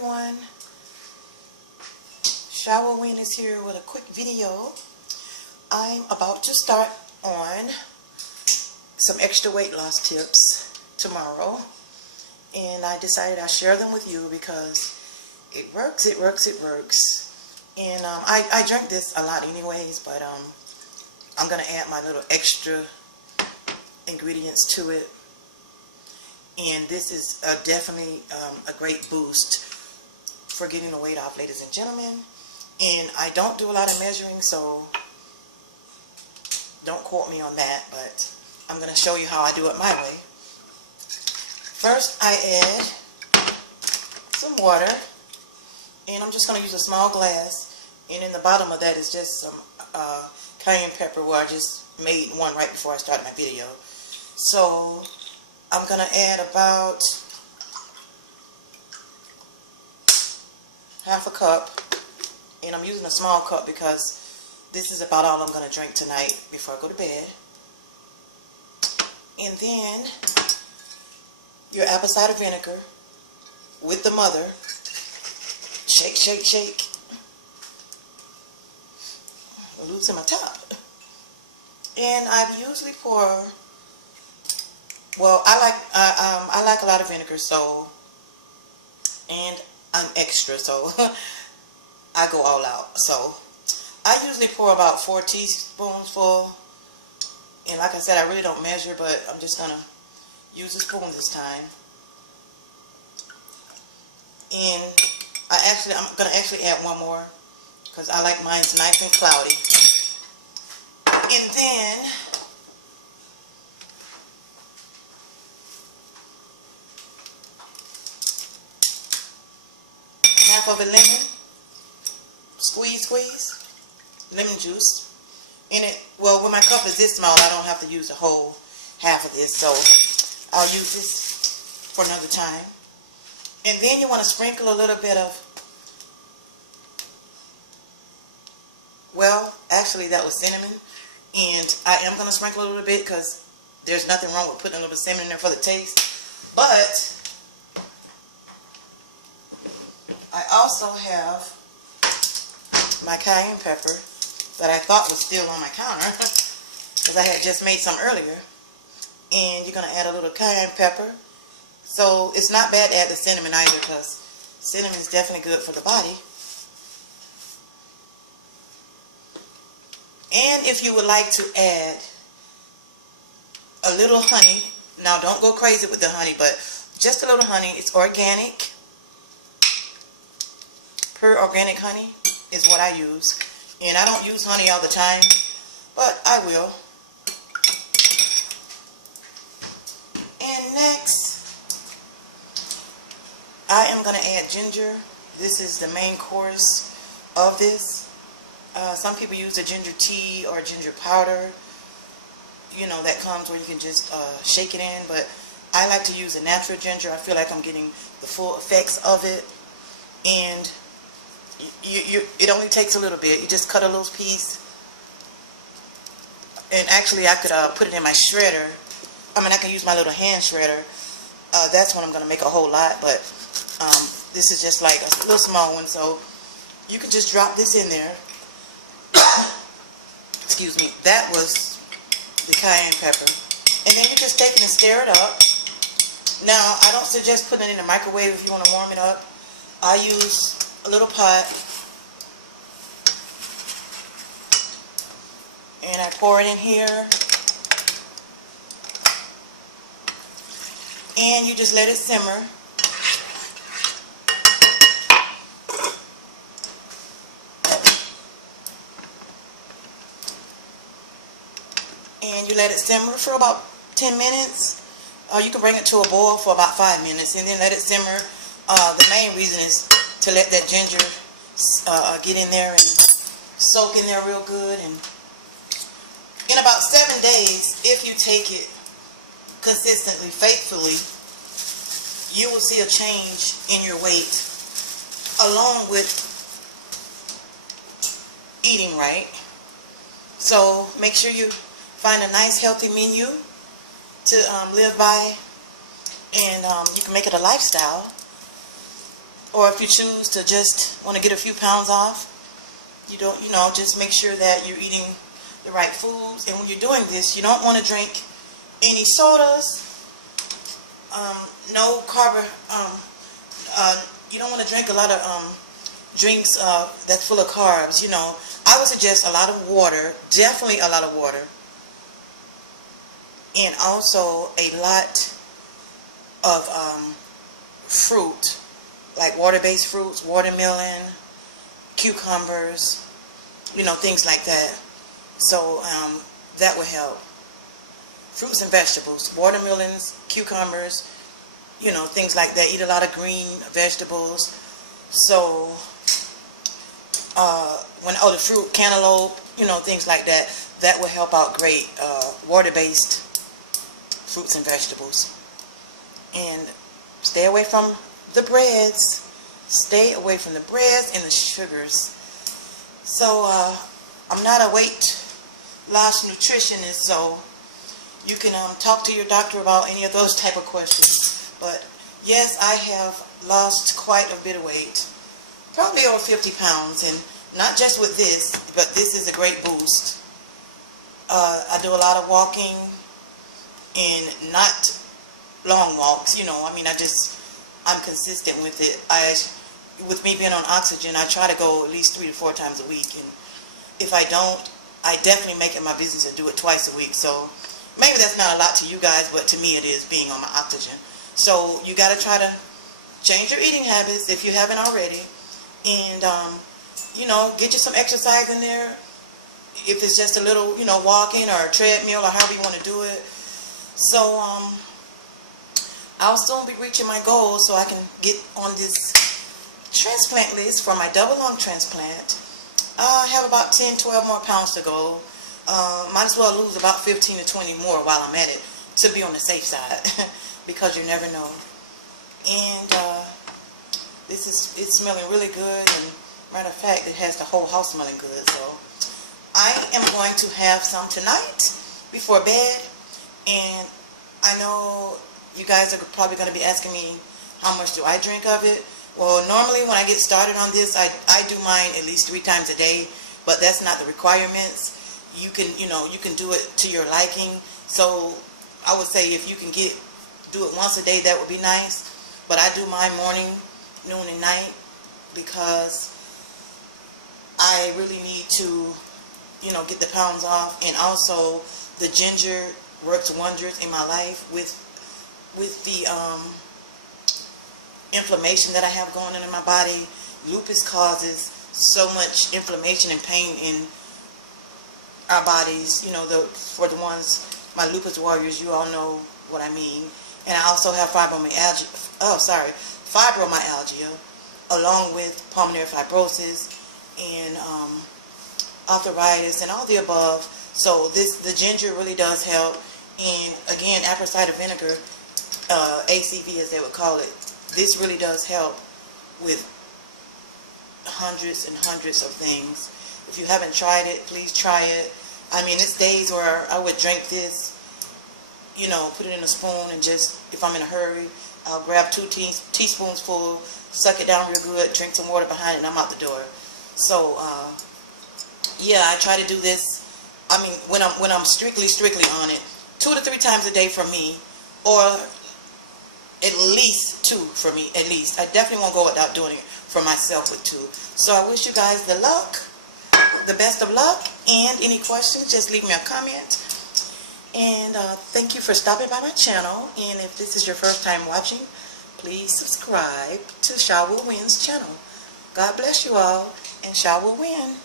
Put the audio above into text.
everyone. Shower Win is here with a quick video. I'm about to start on some extra weight loss tips tomorrow, and I decided I'd share them with you because it works. And I drink this a lot anyways, but I'm gonna add my little extra ingredients to it. And this is definitely a great boost for getting the weight off, ladies and gentlemen. And I don't do a lot of measuring, so don't quote me on that, but I'm going to show you how I do it my way. First, I add some water, and I'm just going to use a small glass, and in the bottom of that is just some cayenne pepper, where I just made one right before I started my video. So I'm going to add about half a cup, and I'm using a small cup because this is about all I'm going to drink tonight before I go to bed. And then your apple cider vinegar with the mother. Shake, shake, shake. I'm losing my top. And I usually pour, well, I like a lot of vinegar, so, and I'm extra, so I go all out. So I usually pour about 4 teaspoons full, and like I said, I really don't measure, but I'm just gonna use a spoon this time. And I'm gonna actually add one more because I like mine nice and cloudy. And then half of a lemon, squeeze, lemon juice. In it, well, when my cup is this small, I don't have to use the whole half of this, so I'll use this for another time. And then you want to sprinkle a little bit of, well, actually that was cinnamon, and I am going to sprinkle a little bit because there's nothing wrong with putting a little cinnamon in there for the taste. But I also have my cayenne pepper that I thought was still on my counter because I had just made some earlier. And you're going to add a little cayenne pepper. So it's not bad to add the cinnamon either because cinnamon is definitely good for the body. And if you would like to add a little honey, now don't go crazy with the honey, but just a little honey. It's organic. Pure organic honey is what I use. And I don't use honey all the time, but I will. And next, I am going to add ginger. This is the main course of this. Some people use a ginger tea or ginger powder. You know, that comes where you can just shake it in. But I like to use a natural ginger. I feel like I'm getting the full effects of it. And it only takes a little bit. You just cut a little piece. And actually I could put it in my shredder. I mean, I can use my little hand shredder. That's when I'm going to make a whole lot. But this is just like a little small one. So you can just drop this in there. Excuse me. That was the cayenne pepper. And then you just take it and stir it up. Now, I don't suggest putting it in the microwave if you want to warm it up. I use a little pot, and I pour it in here, and you just let it simmer. And you let it simmer for about 10 minutes. You can bring it to a boil for about 5 minutes and then let it simmer. The main reason is to let that ginger get in there and soak in there real good. And in about 7 days, if you take it consistently, faithfully, you will see a change in your weight along with eating right. So make sure you find a nice healthy menu to live by, and you can make it a lifestyle. or if you choose to just want to get a few pounds off, just make sure that you're eating the right foods. And when you're doing this, you don't want to drink any sodas, no carb, you don't want to drink a lot of drinks that's full of carbs. I would suggest a lot of water, definitely a lot of water, and also a lot of fruit, like water-based fruits, watermelon, cucumbers, things like that. So that will help. Fruits and vegetables, watermelons, cucumbers, things like that. Eat a lot of green vegetables. So the fruit, cantaloupe, things like that, that will help out great. Water-based fruits and vegetables. And stay away from the breads. Stay away from the breads and the sugars. So I'm not a weight loss nutritionist, so you can talk to your doctor about any of those type of questions. But yes, I have lost quite a bit of weight, probably over 50 pounds, and not just with this, but this is a great boost. I do a lot of walking, and not long walks, I'm consistent with it. With me being on oxygen, I try to go at least 3 to 4 times a week, and if I don't, I definitely make it my business to do it twice a week. So maybe that's not a lot to you guys, but to me it is, being on my oxygen. So you got to try to change your eating habits if you haven't already, and get you some exercise in there. If it's just a little, walking or a treadmill or however you want to do it. So I'll soon be reaching my goal, so I can get on this transplant list for my double lung transplant. I have about 10-12 more pounds to go. Might as well lose about 15 to 20 more while I'm at it, to be on the safe side, because you never know. And it's smelling really good, and matter of fact, it has the whole house smelling good. So I am going to have some tonight before bed. And I know you guys are probably going to be asking me, how much do I drink of it? Well, normally when I get started on this, I do mine at least 3 times a day, but that's not the requirements. You can do it to your liking. So I would say if you can do it once a day, that would be nice. But I do mine morning, noon, and night, because I really need to, get the pounds off. And also the ginger works wonders in my life with the inflammation that I have going on in my body. Lupus causes so much inflammation and pain in our bodies. For the ones, my lupus warriors, you all know what I mean. And I also have fibromyalgia, along with pulmonary fibrosis and arthritis and all the above. So the ginger really does help. And again, apple cider vinegar, ACV as they would call it, this really does help with hundreds and hundreds of things. If you haven't tried it, please try it. It's days where I would drink this, put it in a spoon, and just, if I'm in a hurry, I'll grab 2 teaspoons full, suck it down real good, drink some water behind it, and I'm out the door. So, yeah, I try to do this, when I'm strictly on it, 2 to 3 times a day for me, or at least 2 for me, at least. I definitely won't go without doing it for myself with 2. So I wish you guys the best of luck, and any questions, just leave me a comment. And thank you for stopping by my channel, and if this is your first time watching, please subscribe to Sha Will Win's channel. God bless you all, and Sha will win.